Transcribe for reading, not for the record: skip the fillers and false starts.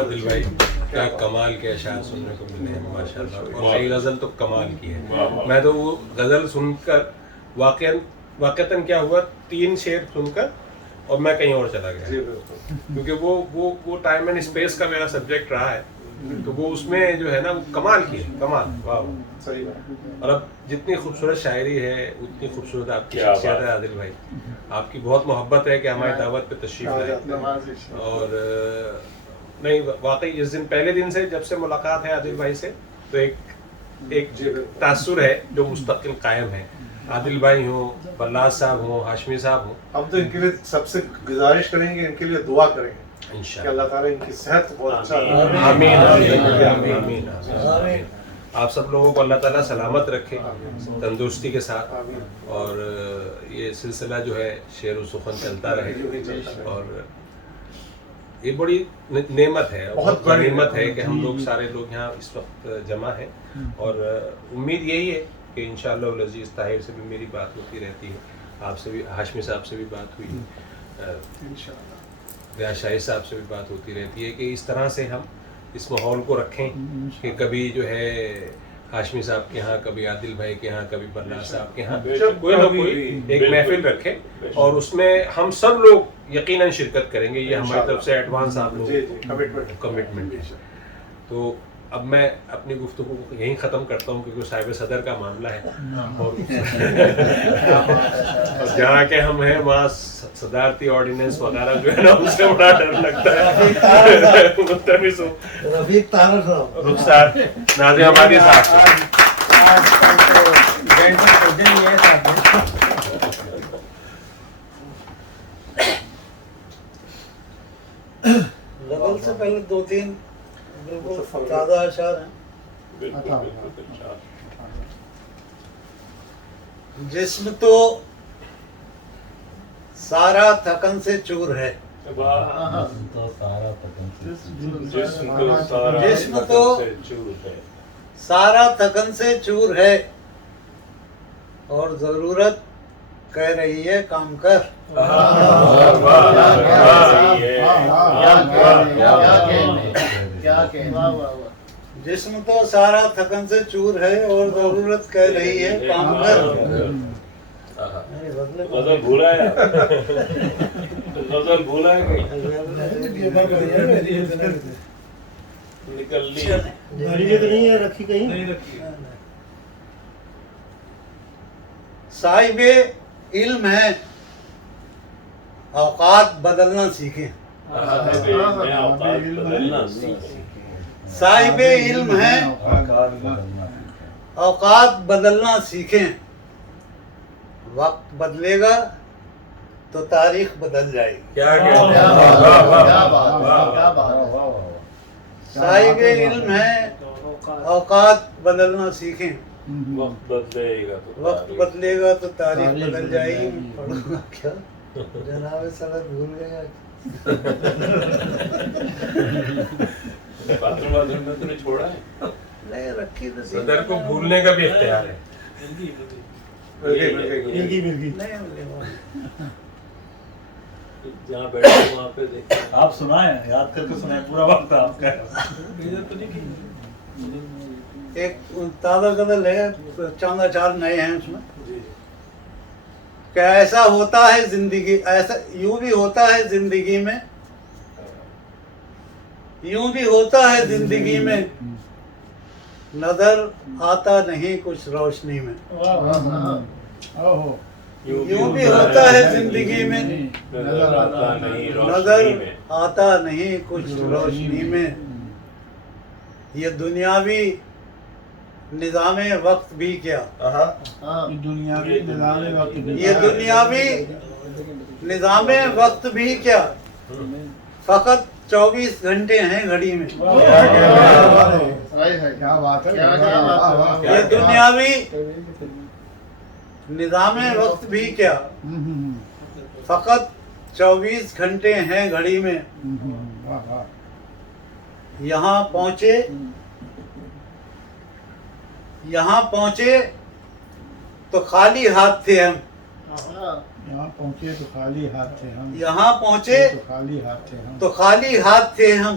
عادل بھائی کیا کمال کے اشعار سننے کو ملے ہیں ماشاءاللہ، اور نئی غزل تو کمال کی ہے. میں تو وہ غزل سن کر واقعتاً کیا ہوا، 3 شعر سن کر اور میں کہیں اور چلا گیا، کیونکہ وہ ٹائم اینڈ اسپیس کا میرا سبجیکٹ رہا ہے، تو وہ اس میں جو ہے نا وہ کمال کی ہے، کمال. واہ صحیح بات. اور اب جتنی خوبصورت شاعری ہے اتنی خوبصورت آپ کی شخصیت ہے عادل بھائی. آپ کی بہت محبت ہے کہ ہماری دعوت پہ تشریف لائے. اور نہیں واقعی اس دن پہلے دن سے جب سے ملاقات ہے عادل بھائی سے تو ایک تاثر ہے جو مستقل قائم ہے. عادل بھائی ہوں، بلال صاحب ہوں، ہاشمی صاحب ہوں. ہم تو ان کے لیے سب سے گزارش کریں گے، ان کے لیے دعا کریں گے کہ اللہ تعالیٰ ان کی صحت بہت اچھا. آمین آمین آمین آمین. آپ سب لوگوں کو اللہ تعالیٰ سلامت رکھے تندرستی کے ساتھ، اور یہ سلسلہ جو ہے شعر و سخن چلتا رہے. اور یہ بڑی نعمت ہے، بہت بڑی نعمت ہے کہ ہم لوگ سارے لوگ یہاں اس وقت جمع ہیں. اور امید یہی ہے کہ انشاءاللہ العزیز طاہر سے بھی میری بات ہوتی رہتی ہے، آپ سے بھی، ہاشمی صاحب سے بھی بات ہوئی، ریاض شاہی صاحب سے بھی بات ہوتی رہتی ہے کہ اس طرح سے ہم اس ماحول کو رکھیں کہ کبھی جو ہے ہاشمی صاحب کے ہاں، کبھی عادل بھائی کے ہاں، کبھی بلال صاحب کے ہاں کوئی نہ کوئی ایک محفل رکھیں، اور اس میں ہم سب لوگ یقیناً شرکت کریں گے. یہ ہماری طرف سے ایڈوانس آپ لوگ کمٹمنٹ ہے. تو اب میں اپنی گفتگو کو یہیں ختم کرتا ہوں کیونکہ صاحب صدر کا معاملہ ہے، اور جہاں کے ہم ہیں وہاں صدارتی آرڈیننس وغیرہ جو ہے نا اس سے بڑا ڈر لگتا ہے. ملتمس ہوں رفیق طاہر رخسار ناظم آبادی صاحب غزل سے پہلے 2-3 بالکل تازہ اشعار ہیں. جسم تو سارا تھکن سے چور ہے، جسم تو سارا تھکن سے چور ہے، اور ضرورت کہہ رہی ہے کام کر. جسم تو سارا تھکن سے چور ہے اور ضرورت کہہ رہی ہے کام کر. غزل بھولا ہے، غزل بھولا ہے نکل لی نہیں ہے رکھی کہیں. صاحب علم ہے اوقات بدلنا سیکھیں. صاحب علم ہے اوقات بدلنا سیکھیں، وقت بدلے گا تو تاریخ بدل جائے گی. صاحب علم ہے اوقات بدلنا سیکھیں، وقت بدلے گا تو تاریخ بدل جائے گی. پڑھوں کیا جناب صدر بھول گیا. باتھ میں تو نے چھوڑا ہے، نہیں رکھی تو صدر کو بھولنے کا بھی اختیار ہے. جہاں بیٹھے وہاں پہ دیکھیں. آپ سنائیں، یاد کر کے سنائیں، پورا وقت آپ کا. ایک تازہ غزل ہے، چند اشعار نئے ہیں اس میں کہ ایسا ہوتا ہے زندگی، ایسا یوں بھی ہوتا ہے زندگی میں، یوں بھی ہوتا ہے زندگی میں، نظر آتا نہیں کچھ روشنی میں. یوں بھی ہوتا ہے زندگی میں، نظر آتا نہیں کچھ روشنی میں. یہ دنیاوی نظام وقت بھی کیا، یہ دنیاوی نظام وقت بھی کیا، فقط 24 گھنٹے ہیں گھڑی میں. یہ دنیاوی نظام وقت بھی کیا، فقط 24 گھنٹے ہیں گھڑی میں. یہاں پہنچے تو خالی ہاتھ تھے ہم، یہاں پہنچے تو خالی ہاتھ تھے ہم، یہاں پہنچے تو خالی ہاتھ تھے ہم، تو خالی ہاتھ تھے ہم.